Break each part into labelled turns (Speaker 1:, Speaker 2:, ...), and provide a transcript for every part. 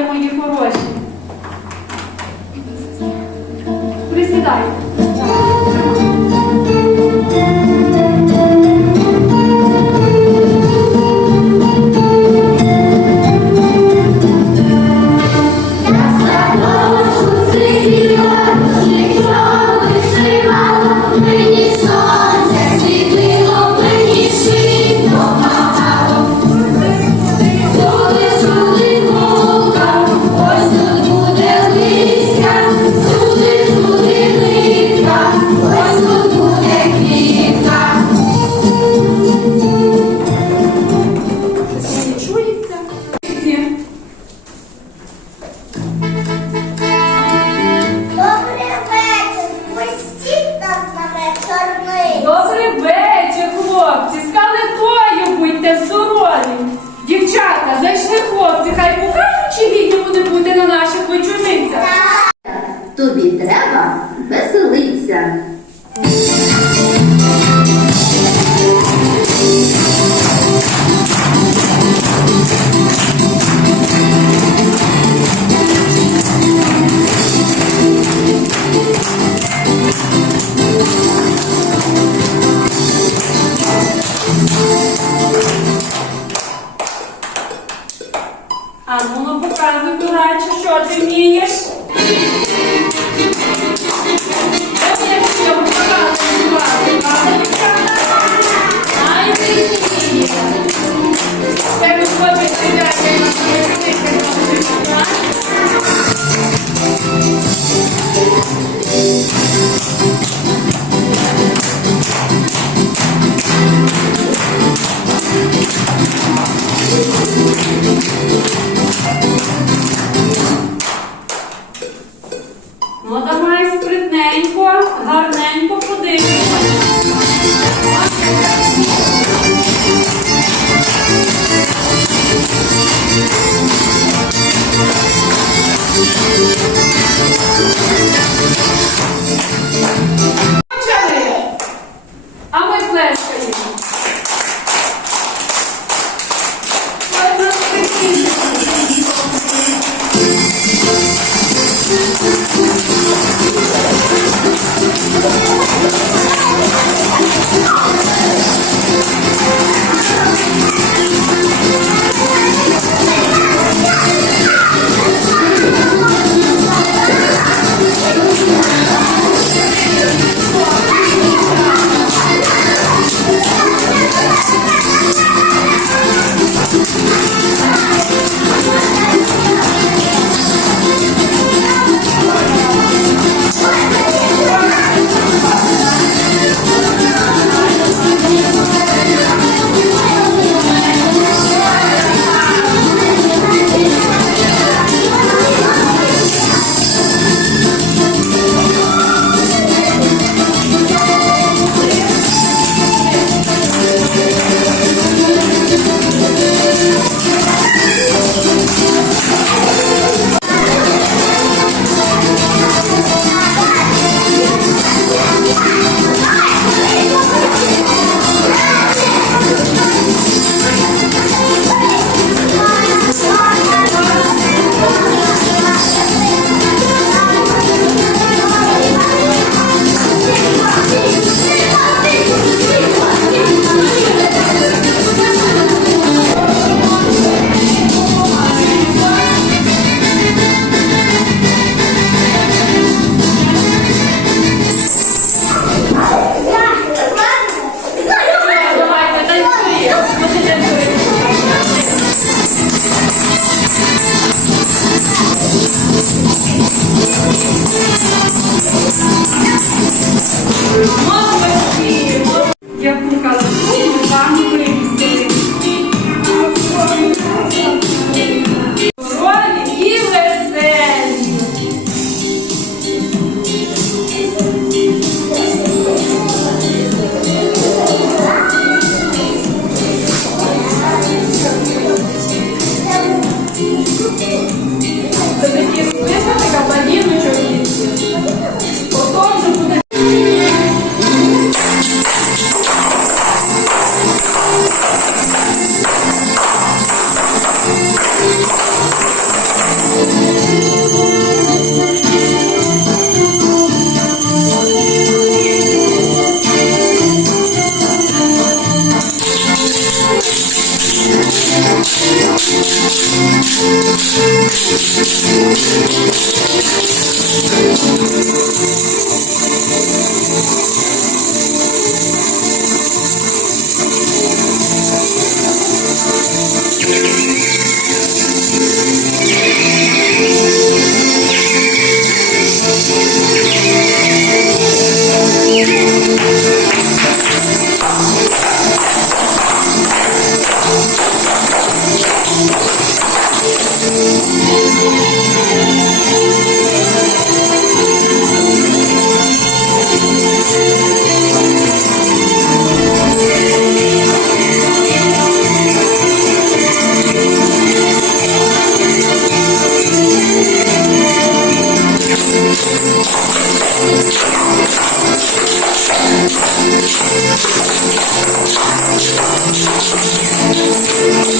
Speaker 1: Мої хороші. Присідайте. Мордыхай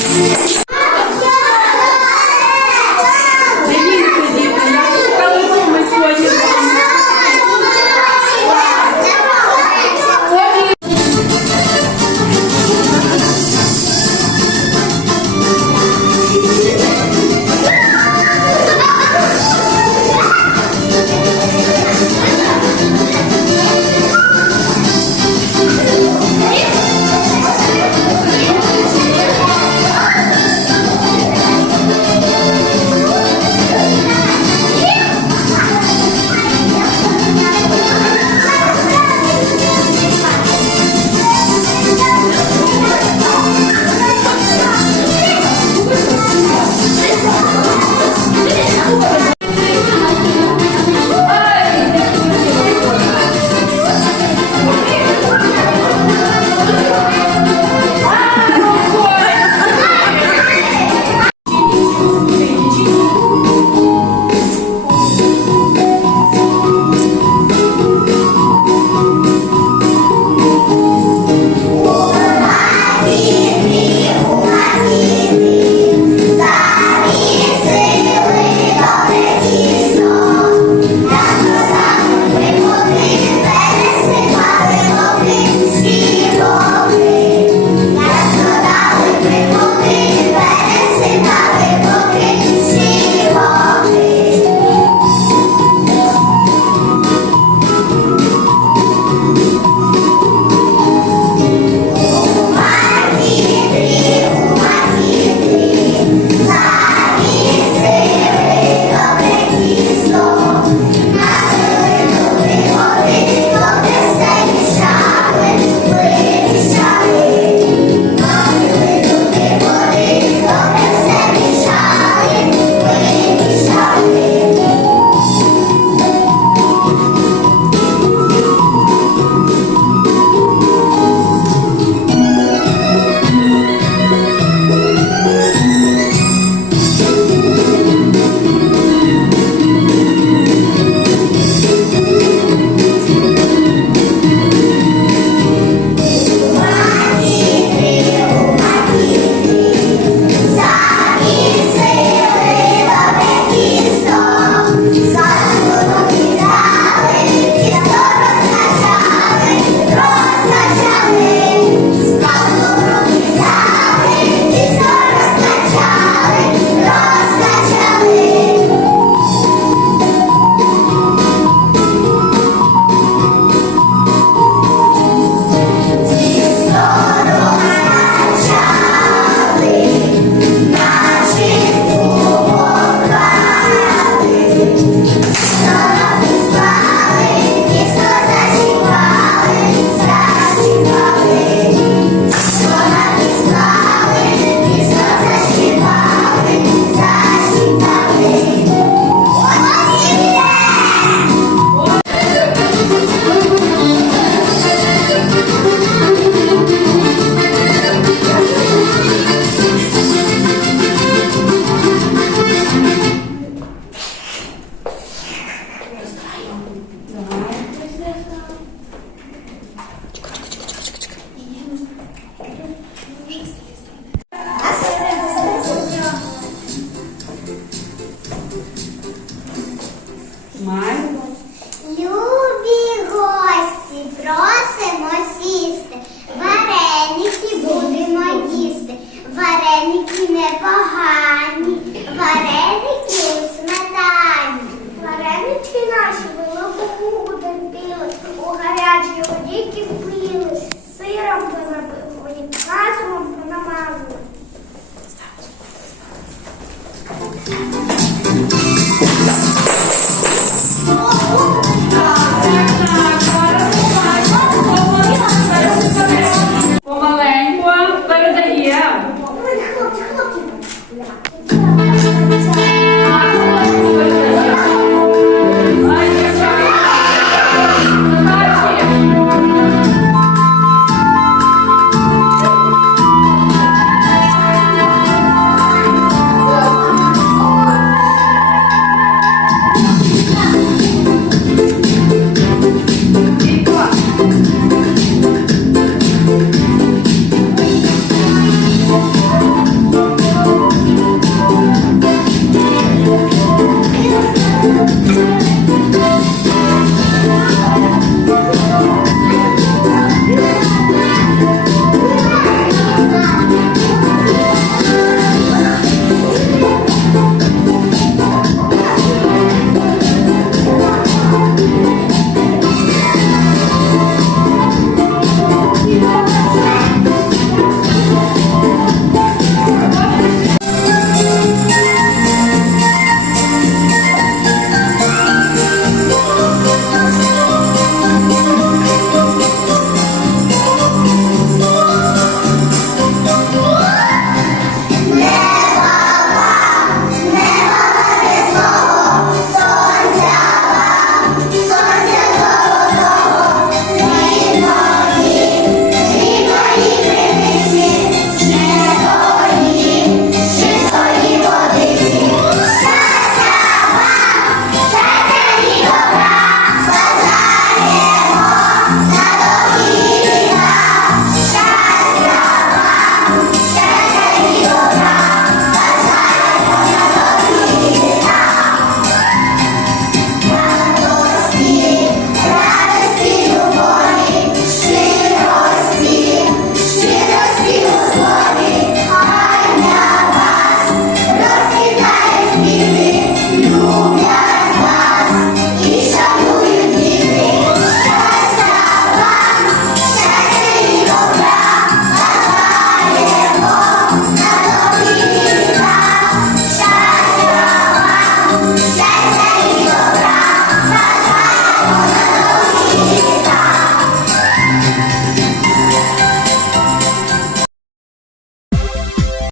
Speaker 1: Thank